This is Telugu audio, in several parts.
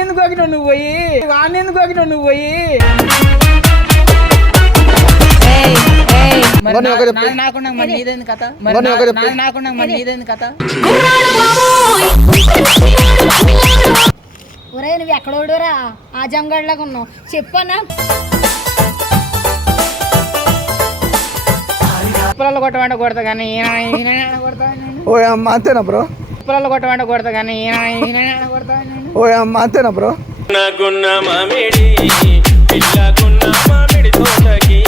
ఎందుకు గోకినావు నువ్వు పోయి? ఎందుకు గోకినావు నువ్వు పోయి? మరి మరి నా- ఒకటి నాకుండా నీదేంది కథ? మరి నా- ఒకటి నాకుండా మరి నీదేంది కథ? ఒరే నువ్వు ఎక్కడోడురా ఆ జంగడ్లాగా ఉన్నావు. చెప్పన్నా పిల్లలు కొట్టమంటే కొడతా కానీ ఈయన ఈయన ఏడ కొడతా నేను ఓ అమ్మ అంతేనా బ్రో? పిల్లలు కొట్టమంటే కొడతా కానీ ఓ అమ్మ అంతేనా బ్రో? నాకున్న మామిడి పిల్లకున్న మామిడి తోటకి.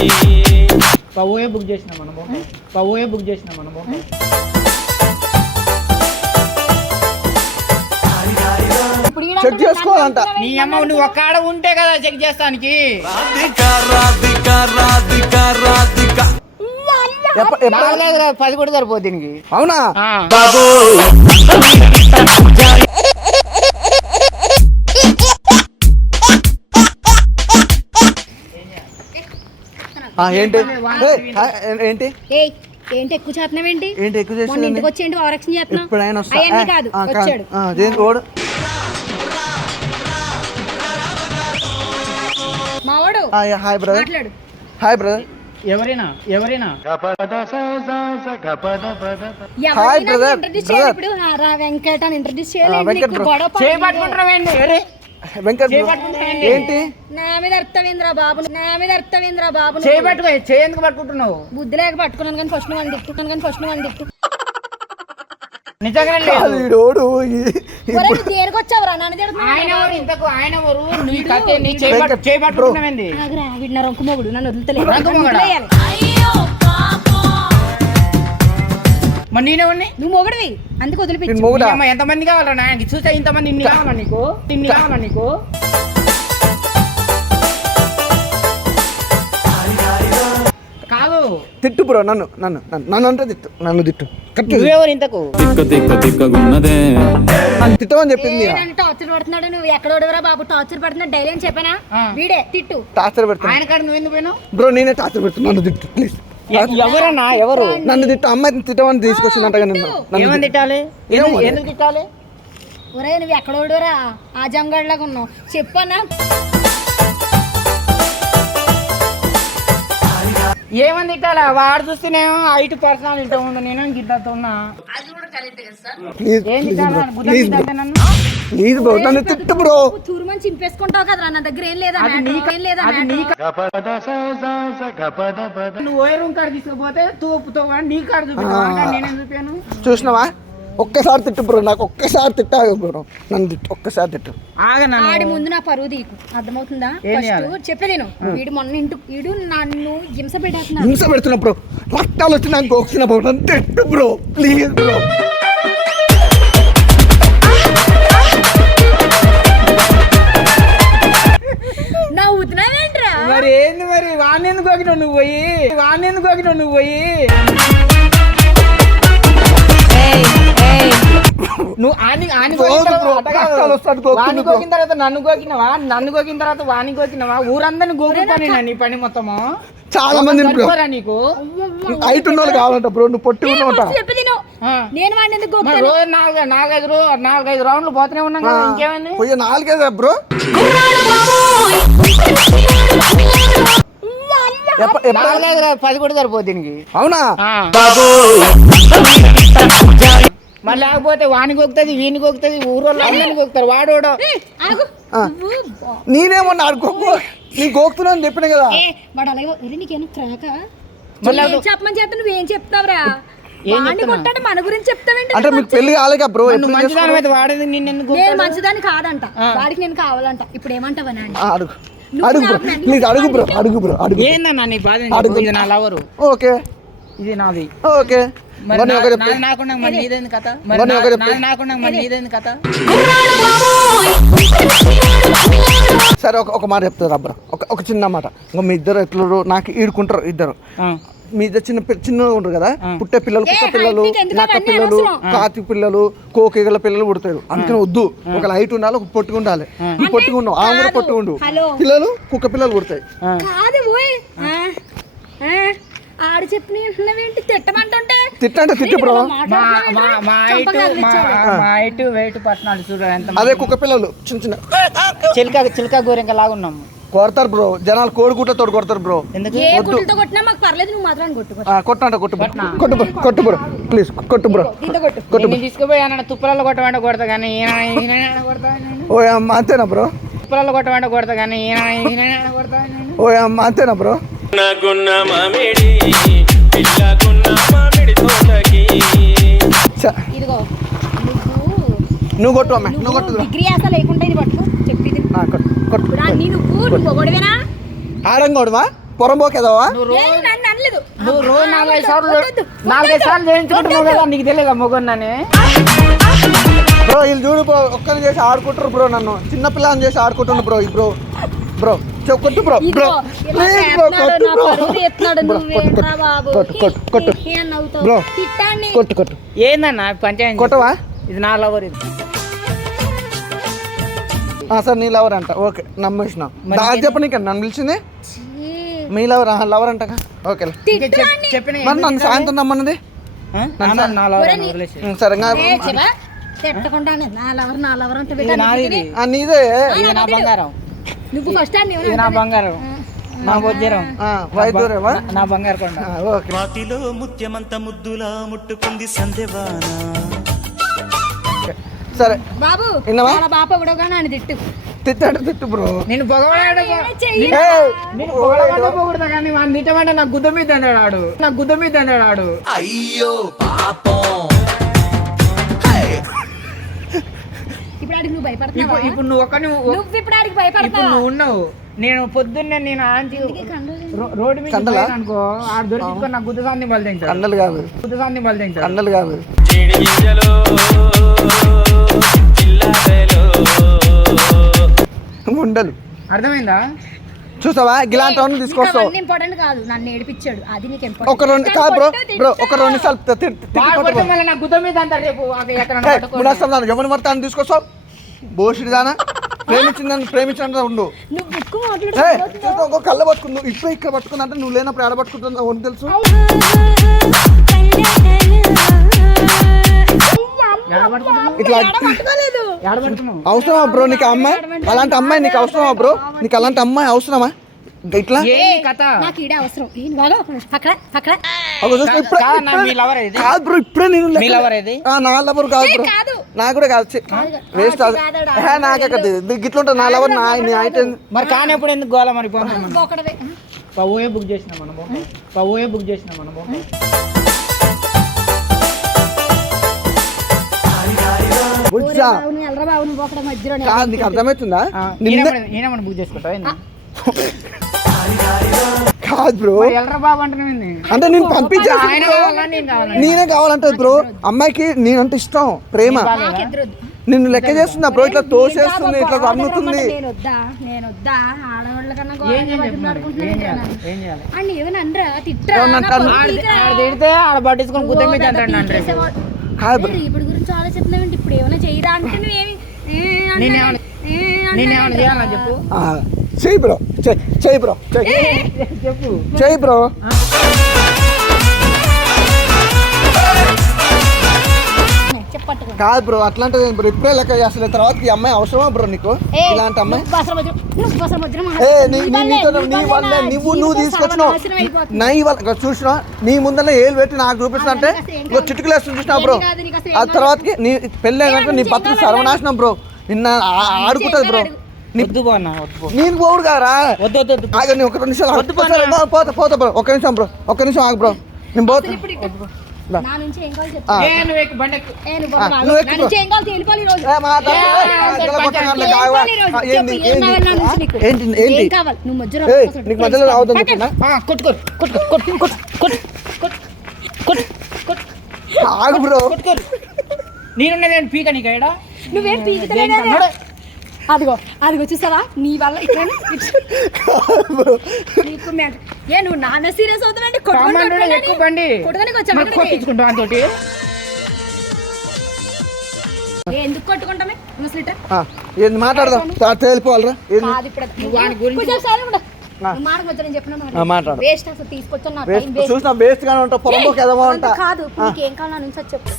పవ్వే బుక్ చేసిన మనము పవ్వే బుక్ చేసిన మనము చెక్ చేసుకోవాలంట. నీ అమ్మ నువ్వు ఒక్క ఆడ ఉంటే కదా చెక్ చేస్తానికి? పది కూడా సరిపోతుంది దీనికి. అవునా? ఏంటి? ఏంటి? ఎక్కువ ఏంటి? ఎక్కువ ఇంటికి చేస్తున్నావు వస్తా. కాదు. వచ్చాడు. మావాడు హాయ్ బ్రదర్ హాయ్ బ్రదర్ ఎవరైనా ఎవరైనా. హాయ్ ఇప్పుడు రా వెంకట్ అని ఇంట్రడ్యూస్ చేయాలి. ఏంటి వెంకట్ నీకు bro. గొడవ పడ- చేపట్టుకుంటున్నావేంటి అరే వెంకట్ bro. చేపట్టుకుంటున్నావేంటి? ఏంటి? నా మీద అర్థమేంద్రా బాబు. నా మీద అర్థమేంద్రా బాబు. చేయబట్టుకో చేయందుకు పట్టుకుంటున్నావు? బుద్ధి లేక పట్టుకున్నాను కానీ ఫస్ట్ నువ్వు తిట్టుకున్నాను కానీ ఫస్ట్ నువ్వు తిట్టు. నువ్వు దేనికి వచ్చావురా నన్ను తిడుతున్నావు ఆయన ఎవరు? ఇంతకు ఆయన ఎవరు? నీ కథ నీ చేయబట్టు చేయబట్టుకుంటున్నావేంది ఆగురా, వీడు నా రొంకు మొగుడు నన్ను వదులుతలేదు. రొంకు నన్ను మొగుడా? వదిలేయాలి. మరి నేనెవరిని నువ్వు మొగుడివి? అందుకు వదిలిపించు. మొగుడా? ఎంతమంది కావాలరా? నాకు చూస్తే ఇంతమంది ఇన్ని కావాలా నీకు? ఇన్ని కావాలా నీకు? తిట్టు బ్రో నన్ను నన్ను నన్ను అంటే తిట్టు నన్ను తిట్టు. కరెక్ట్ నువ్వెవరు ఇంతకు? తిక్క తిక్క తిక్కగున్నదే. నన్ను తిట్టమని చెప్పింది ఏ, నన్ను టార్చర్ పడుతున్నాడు నువ్వు? ఎక్కడ ఓడవరా బాబు? టార్చర్ పడుతున్నాడు. డైలీ అని చెప్పానా? ఆ. వీడే తిట్టు. టార్చర్ పెడుతున్నా ఆయన కాడ నువ్వు ఎందుకు పోయినావు? బ్రో నేనే టార్చర్ పెడుతున్నా నన్ను తిట్టు ప్లీజ్ ఎ- ఎవరన్నా? ఎవరు? నన్ను తిట్టు. అమ్మాయిని తిట్టమని తీసుకొచ్చిందంటగా నిన్ను. నన్ను ఏమని తిట్టు. తిట్టాలి? ఎందుకు తిట్టాలి? ఒరే నువ్వు ఎక్కడ ఓడవరా? ఆ జంగడ్లాగా ఉన్నావు. చెప్పనా ఏమని తిట్టాలా? వాడు చూస్తేనేమో హైట్ పర్సనాలిటీ ఉంది నేను గిద్దతో ఉన్నా. ప్లీజ్ బ్రో నన్ను? తిట్టు బ్రో. తూరుమని చింపేసుకుంటావు కదరా నా దగ్గర ఏం లేదా ఏం లేదా. నువ్వు ఓయే రూమ్ కాడ తీసుకుపోతే తూపుతో నీ కాడ చూపించాను నేనేం చూపాను? చూసినావా? ఒక్కసారి తిట్టు బ్రో నాకు ఒక్కసారి తిట్టావు బ్రో. నన్ను తిట్టు ఒక్కసారి తిట్టు. ఆడి ముందు నా పరువు తీకు అర్థమవుతుందా? ఫస్ట్? చెప్పే నేను. వీడు మొన్న ఇంటి వీడు నన్ను హింస పెట్టేస్తున్నాడు. హింస పెడుతున్నా బ్రో. రక్తాలు వచ్చి నాకు గోక్సిన బ్రో. నన్ను తిట్టు బ్రో. Please bro. మరి ఏంది మరి? వాడిని ఎందుకు నువ్వు పోయి? వాడిని ఎందుకు నువ్వు పోయి? నువ్వు ఆని ఆని బ్రో. గోకిన తర్వాత నన్ను గోకినవా? నన్ను గోకిన తర్వాత వాడిని గోకినవా? ఊరందరిని గోకుతాను నేను నీ పని మొత్తము? చాలా మంది నీకు? హైట్ ఉన్న వాళ్ళు కావాలంట బ్రో నువ్వు పొట్టి ఆ. నేను రోజు నాలుగు నాలుగైదు రో నాలుగైదు రౌండ్లు పోతూనే ఉన్నాం కదా ఇంకేమైంది? పోయి నాలుగేదా బ్రో? పది కూడా సరిపోతుంది దీనికి. అవునా. మరి లేకపోతే వాని గోకుతుంది వీని గోకుతుంది ఊరోళ్ళు అందరిని గోకుతారు. వాడోడో నేనేమన్నా ఆడుకోకు నీ గోకుతున్నా అని చెప్పిన కదా. ఏ వాడు అలాగే "ఒరేయ్, నీకేమో క్రాక? మళ్ళీ ఏం చెప్పమని చేస్తా నువ్వేం చెప్తావురా? మన గురించి చెప్తావేంటి అంటే మీకు పెళ్ళి బ్రో మంచిదాని వాడేది నేను? మంచిదాన్ని కాదంట. వాడికి నేను కావాలంట. ఇప్పుడు ఏమంటావా అడుగు బ్రో ప్లీజ్ అడుగు బ్రో అడుగు బ్రో అడుగు ఏందన్నా నీ బాధ? అడుగు. ఇది నా లవరు ఓకే. ఇది నాది. ఓకే. మరి నాకుండా మరి నీదేంది కథ? మరి నాకుండా మరి నీదేంది కథ? సరే ఒక ఒక మాట చెప్తారు అబ్బరా ఒక ఒక చిన్న మాట. ఇంకా మీ ఇద్దరు ఎట్లా నాకు ఈడుకుంటారు ఇద్దరు. మీ చిన్న చిన్నగా ఉంటారు కదా? పుట్టే పిల్లలు కుక్క పిల్లలు నక్క పిల్లలు. కాతి పిల్లలు కోకిగల పిల్లలు పుడతారు. అందుకని వద్దు. ఒక హైట్ ఉండాలి ఒక పొట్టుగా ఉండాలి. నువ్వు పొట్టుగా ఉన్నావు ఆమె కూడా కాదు. పొట్టుగా ఉండు. పిల్లలు కుక్క పిల్లలు పుడతాయి. ఆడు చెప్పిన తిట్టమంటుంటే? తిట్టంటే తిట్టు బ్రో. అదే కుక్క పిల్లలు చిన్న చిన్న. చిలక చిలక గోరింక లాగా ఉన్నాము. కొడతారు బ్రో. జనాలు కోడిగుడ్లతో కొడతారు బ్రో. ఎందుకు? ఏ గుడ్లతో కొట్టినా మాకు పర్లేదు నువ్వు మాత్రం కొట్టుకో ఆ, కొట్టంట కొట్టు బ్రో. కొట్టు బ్రో కొట్టు బ్రో. ప్లీజ్ కొట్టు బ్రో. కొట్టు. కొట్టు నేను తీసుకుపోయి అన్న తుప్పలలో కొట్టమంటే కొడతా కానీ ఓ అమ్మ అంతేనా బ్రో? తుప్పలలో కొట్టమంటే కొడతా కానీ ఓ అమ్మ అంతేనా బ్రో? నాకున్న మామిడి పిల్లకున్న మామిడి తోటకి. ఇదిగో నువ్వు కొట్టు అమ్మ. నువ్వు కొట్టు బ్రో. డిగ్రీ అసలు లేకుండా ఇది పట్టుకో చెప్పేది. ఆడంగోడువా పొరంబోకేదావా నువ్వు రోజు నాలుగైదు సార్లు నాలుగైదు సార్లు చేయించుకుంటున్నావు కదా నీకు తెలియదా మొగన్నని? బ్రో వీళ్ళు చూడు బ్రో ఒక్కరిని చేసి ఆడుకుంటారు బ్రో నన్ను. చిన్న పిల్లని చేసి ఆడుకుంటున్నారు బ్రో ఈ బ్రో. బ్రో కొట్టు బ్రో బ్రో. ప్లీజ్ బ్రో కొట్టు నా బ్రో. కొట్టు, బాబు? కొట్టు, కొట్టు. బ్రో. కొట్టు కొట్టు. ఏందన్న పంచాయతీ? కొట్టవా? ఇది నా లవర్ ఇది. సార్ నీ లవర్ అంట. ఓకే నమ్మేసిన. మరి దా- ఇంకేంది? చెప్పు నీకు నన్ను పిలిచింది? మీ లవర్ లవర్ అంట ఓకే. చెప్పిన మరి నన్ను సాయంత్రం నమ్మన్నది సరే నాది ఇది. ఆ, నీదే. ఇది నా బంగారం. నువ్వు ఫస్ట్ నా బంగారం. నా వజ్రం ఆ, వైద్యురేవా నా- బంగారు కొండ. ఓకే. వాటిలో ముత్యమంత ముద్దులా ముట్టుకుంది సందెవాన సరే. బాబు విన్నావా? వాళ్ళ బాప కూడా నన్ను తిట్టు. తిట్టాడు తిట్టు బ్రో. నేను పొగవాడు కానీ వాడిని తిట్టమంటే నాకు గుద్ద మీద ఆడు నాకు గుద్ద మీద తండాడు ఆడు ఇప్పుడు ఆడికి నువ్వు భయపడుతున్నావా? ఇప్పుడు ఇప్పుడు నువ్వు ఒక్క నువ్వు ఇప్పుడు ఆడికి ఇప్పుడు భయపడుతున్నావా నువ్వు ఉన్నావు. నేను పొద్దున్నే నేను రో- రోడ్డు మీద అనుకో ఆడు దొరికి నాకు గుద్ద సాంతి బలించాడు కండలు కాదు. గుద్ద సాంతి బలించాడు కండలు కాదు. ఉండలు అర్థమైందా? చూసావా? ఇలాంటి వాళ్ళని తీసుకొస్తావు. ఇంపార్టెంట్ కాదు. నన్ను ఏడిపించాడు. అది నీకు ఒక రెండు కాదు బ్రో బ్రో ఒక రెండు దాన్ని ఎవరిని పడతాను తీసుకొస్తావు? బోషిడి దానా? ప్రేమించిందని ప్రేమించిన ఉండు. నువ్వు ఒక కళ్ళ పట్టుకుంది. నువ్వు ఇప్పుడు ఇక్కడ పట్టుకుంది అంటే నువ్వు లేనప్పుడు ఎడ పట్టుకుంటున్నావు? అని తెలుసు. ఇట్లా అవసరమా బ్రో నీకు అమ్మాయి? అలాంటి అమ్మాయి నీకు అవసరమా బ్రో? నీకు అలాంటి అమ్మాయి అవసరమా? ఇట్లా? ఇప్పుడే? కాదు బ్రో నేను మీ లవర్ ఇది ఆ, నా లవర్ కాదు బ్రో. కాదు. నాకు కూడా కాదు. వేస్ట్ నా లవర్ నా మరి ఎందుకు బుక్ చేసిన మనం పోతాం. పవోయే బుక్ చేసిన మనం పోతాం బుజ్జా అవును ఎల్లరా బాబు నువ్వు ఒకడ మధ్యలో కాదు నీకు అర్థమవుతుందా? నిన్న బుక్ చేసుకుంటావు? కాదు బ్రో. ఎల్లరా బాబు అంటే నేను నేను కావాలా? నేనే కావాలంటది బ్రో. అమ్మాయికి నేనంటే ఇష్టం ప్రేమ. నిన్ను లెక్క చేస్తుందా బ్రో ఇట్లా తోసేస్తుంది ఇట్లా తన్నుతుంది పట్టించుకొని గుద్ద మీద కాదు. ఇప్పుడు గురించి ఆలోచిస్తున్నావేంటి ఇప్పుడు ఏమైనా చేయరా అంటే నువ్వేమి చెప్పు. ఆ, చెయ్యి బ్రో చెయ్యి చెయ్యి బ్రో చెయ్యి చెప్పు చెయ్యి బ్రో. కాదు బ్రో అట్లాంటిది బ్రో? ఇప్పుడే లెక్క చేస్తలే తర్వాత ఈ అమ్మాయి అవసరమా బ్రో నీకు? ఇలాంటి అమ్మాయి. నీ వల్లే, నువ్వు నువ్వు తీసుకొచ్చినావు. నా చూసినా నీ ముందర ఏలు పెట్టి నాకు చూపిస్తున్నా అంటే? చిటుకులు వేస్తుంది చూసినా బ్రో. ఆ తర్వాతకి నీ పెళ్ళి అయినాక నీ కావాలి? సర్వనాశనం బ్రో. నిన్న ఆడుకుంటుంది బ్రో. నేను పోడు కారా? ఒక పో- పోతా పోతా బ్రో. ఒక్క నిమిషం బ్రో. ఒక్క నిమిషం ఆగు బ్రో. నేను పోతా. నా నుంచి ఏం కావాలి చెప్పు. ఆ. ఏ నువ్వు ఎక్కు, బండి ఎక్కు. ఏ, నువ్వు ఆ, బాగా నువ్వు నా ఎక్కు నుంచి ఏం కావాలి తెలిపాలి ఈ రోజు ఏ, మాట్లాడు. ఏ, ఏ, ఏ, మధ్యలో ఏ, కొట్టగానే ఏం ఆగవా? కావాలి ఈ రోజు? ఆ, ఏంటి చెప్పు, ఏం ఏంటి కావాలి నా నుంచి నీకు? ఏంటి ఏంటి ఏం కావాలి నువ్వు మధ్యలో ఏయ్, కూర్చో. నీకు మధ్యలో రావద్దని చెప్తున్నా ఆ, కొట్టుకో కొట్టుకో కొట్టు కొట్టు కొట్టు కొట్టు కొట్టు కొట్టు ఆగు బ్రో కొట్టుకో నేనున్నదేంటి పీక నీకు ఇక్కడ నువ్వేం పీకుతలేదా? అదిగో అదిగో చూసావా నీ వల్ల ఇక్కడ నీకు మే- ఏ నువ్వు నాన్న సీరియస్ అవుతానంటే కామాండు ఎక్కువ బండి కొట్టుకొని మరి కొట్టించుకుంటావు అంతోటి? ఎందుకు కొట్టుకుంటామే ఏంది మాట్లాడదాం. తా- తేలిపోవాలిరా? కాదు చూసిన వేస్ట్ గానే పొలంలోకి ఎదవా నీకు ఏం కావాలో నుంచి చెప్పు.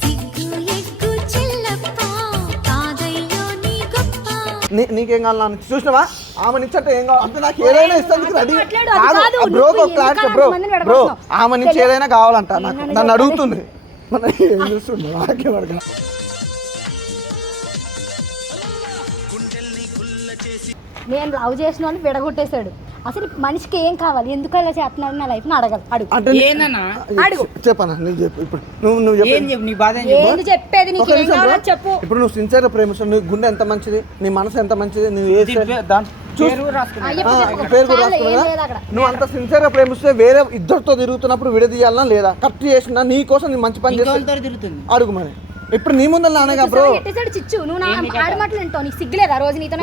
నీకేం చూసినావా? ఆమె నుంచి అంటే ఏం కావాలి? అంటే నాకు ఏదైనా రెడీ కాదు. Bro clarity bro bro? ఆమె నుంచి ఏదైనా కావాలంట నాకు. నన్ను. అడుగుతుంది. మన ఏం చూస్తుండే? నాకేం అడగ నేను లవ్ చేసిన వాడిని విడగొట్టేశాడు. అసలు మనిషికి ఏం కావాలి? ఎందుకు అలా చేస్తున్నాడు నా లైఫ్ అడగాలి? అడుగు. అంటే. చెప్పనా? చెప్పు. ఇప్పుడు నువ్వు నువ్వు ఏం చెప్పు? నీ బాధ ఏం చెప్పు? ఏంది చెప్పేది? నీకు ఒక ఏం నిమిషం కావాలో bro. చెప్పు. ఇప్పుడు నువ్వు సిన్సియర్ ప్రేమిస్తావు నీ గుండె ఎంత మంచిది? నీ మనసు ఎంత మంచిది? నువ్వు ఏ దాని పేరు కూడా రాసుకున్నా. నువ్వు అంత సిన్సియర్గా ప్రేమిస్తే వేరే ఇద్దరితో తిరుగుతున్నప్పుడు విడదీయాలనా లేదా? కరెక్ట్ చేసినా నీ కోసం నీ మంచి పని చేస్తే ఇంకోళ్ళతో తిరుగుతుంది. అడుగు మరి. ఇప్పుడు నీ ముందర నాన్నగా బ్రో చిచ్చు నువ్వు నా ఆడి మాటలు వింటావు నీకు సిగ్గులేదా? రోజు నీతో?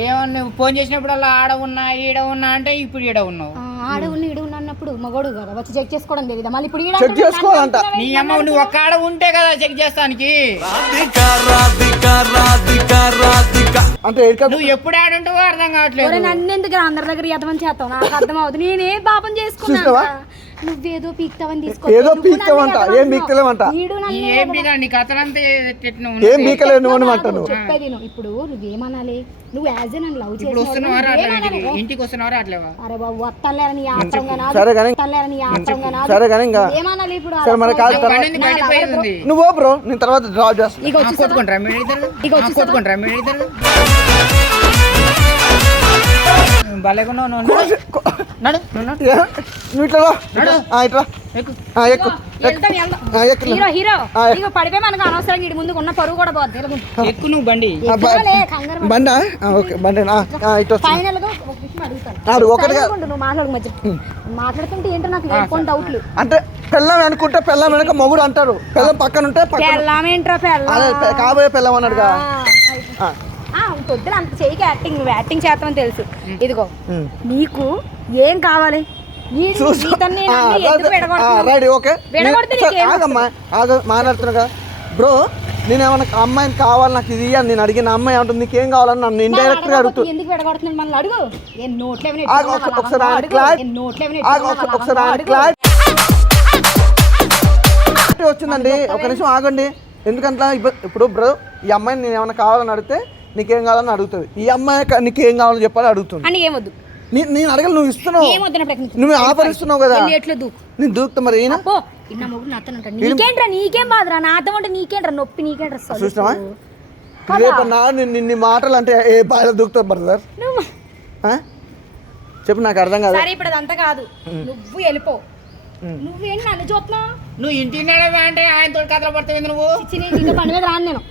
ఏమన్నా ఫోన్ చేసినప్పుడు అలా ఆడ ఉన్నా ఈడ ఉన్నా అంటే ఇప్పుడు ఈడ ఉన్నావు. ఆడ ఉన్న ఇడు ఉన్న అన్నప్పుడు మగోడు కదా వచ్చి చెక్ చేసుకోవడం తెలియదా మళ్ళీ ఇప్పుడు ఈడ అంటున్నావు, చేసుకోవాలంట. నీ అమ్మ నువ్వు ఒక్క ఆడ ఉంటే కదా చెక్ చేస్తానికి. అంటే ఎక్కడ? నువ్వు ఎప్పుడు ఆడుంటావో అర్థం కావట్లేదు. నన్ను ఎందుకు అందరి దగ్గర యతమని చేస్తావు? నాకు అర్థం అవుతుంది నేనే పాపం చేసుకున్నా చూసావా? నువ్వేదో పీక్తావని తీసుకో ఏదో పీక్తావంట, ఏం పీక్తలేవంట. ఏం బిగా నీ కథలంతా ఎట్టిన ఏం నువ్వు అని అంటాను చెప్పేది నువ్వు ఇప్పుడు నువ్వేమనాలి నువ్వు యాజ్ నన్ను లవ్ ఇప్పుడు వస్తున్నవారా అట్లా ఇంటికి చేసి ఇంటికి వస్తున్నవారా అట్లేవా అరే బాబు సరే కానీ సరే కానీ ఇంకా ఏమనాలి ఇప్పుడు సరే మరి కాదు నా తర్వాత బండి బయట పోయింది. నువ్వు పో బ్రో నేను తర్వాత డ్రాప్ చేస్తాను ఇగో చూసావా? కొట్టుకుంటారా మీరు ఇద్దరు? కొట్టుకుంటారా మీరు ఇద్దరు? నువ్వు. నువ్వు నడు. ఏ? నువ్వు ఇట్లా రా. నడు. ఆ, ఇట్లా ఎక్కు. ఆ, ఎక్కు. వెళ్తాం వెళ్దాం ఆ, ఎక్కు. Hero hero. ఆ. ఇగో పడిపోయి మనకు అనవసరంగా ఇటు ముందుకు ఉన్న పరువు కూడా పోద్ది ఎక్కు నువ్వు బండి. ఆ, బ- కంగారు పడ- బండా? ఆ, ఓకే బండి. ఆ, ఆ, ఇటు వస్తుంది ఫైనల్గా ఒక విషయం అడుగుతాను. నాడు ఒకటిగా Silent గా ఉండు, నువ్వు మాట్లాడు మధ్య. మాట్లాడుతుంటే ఏంటో నాకు లేకపోతే డౌట్లు అంటే పెళ్ళం అనుకుంటే పెళ్ళం వెనక మొగుడు అంటారు. పెళ్ళం పక్కన ఉంటే పెళ్ళ కాబోయే పెళ్ళం అన్నాడుగా. పొద్దున అంత చేయకి యాక్టింగ్ నువ్వు యాక్టింగ్ చేస్తావని తెలుసు ఇదిగో ఉమ్. నీకు ఏం కావాలి? మాట్లాడుతున్నా బ్రో నేను ఏమన్నా అమ్మాయిని కావాలి నాకు ఇది అని నేను అడిగిన అమ్మాయి అంటుంది నీకేం కావాలని నన్ను ఇండైరెక్ట్గా అడుగుతుంది ఏం ఏం. వచ్చిందండి ఒక నిమిషం ఆగండి. ఎందుకంటే ఇప్పు- ఇప్పుడు బ్రో ఈ అమ్మాయిని నేను ఏమైనా కావాలని అడిగితే నీకేం కావాలని అడుగుతుంది. ఈ అమ్మాయి నీకేం కావాలని చెప్పాలి అడుగుతుంది. అని ఏమొద్దు. నేను అడగలు నువ్వు ఇస్తున్నావు. నువ్వు ఆఫర్ ఇస్తున్నావు కదా. ఎట్లు దూకు. నేను దూకుతా మరి ఈయన? మొగుడు నాతో నీకేంట్రా నీకేం బాధరా? నాతో అంటే నీకేంట్రా? నొప్పి నీకేంట్రా? చూసినావా? రేపు నా నిన్ని మాటలు అంటే ఏ బాగా దూకుతావు బ్రదర్ నువ్వు చెప్పు నాకు అర్థం కాదు. సరే ఇప్పుడు అదంతా కాదు. నువ్వు వెళ్ళిపో. నువ్వేంటి నన్ను చూస్తున్నావు? నువ్వు ఇంటికి నడవా అంటే ఆయన తోటి కథలు పడుతుంది నువ్వు? చిన్న పని మీద రాను నేను.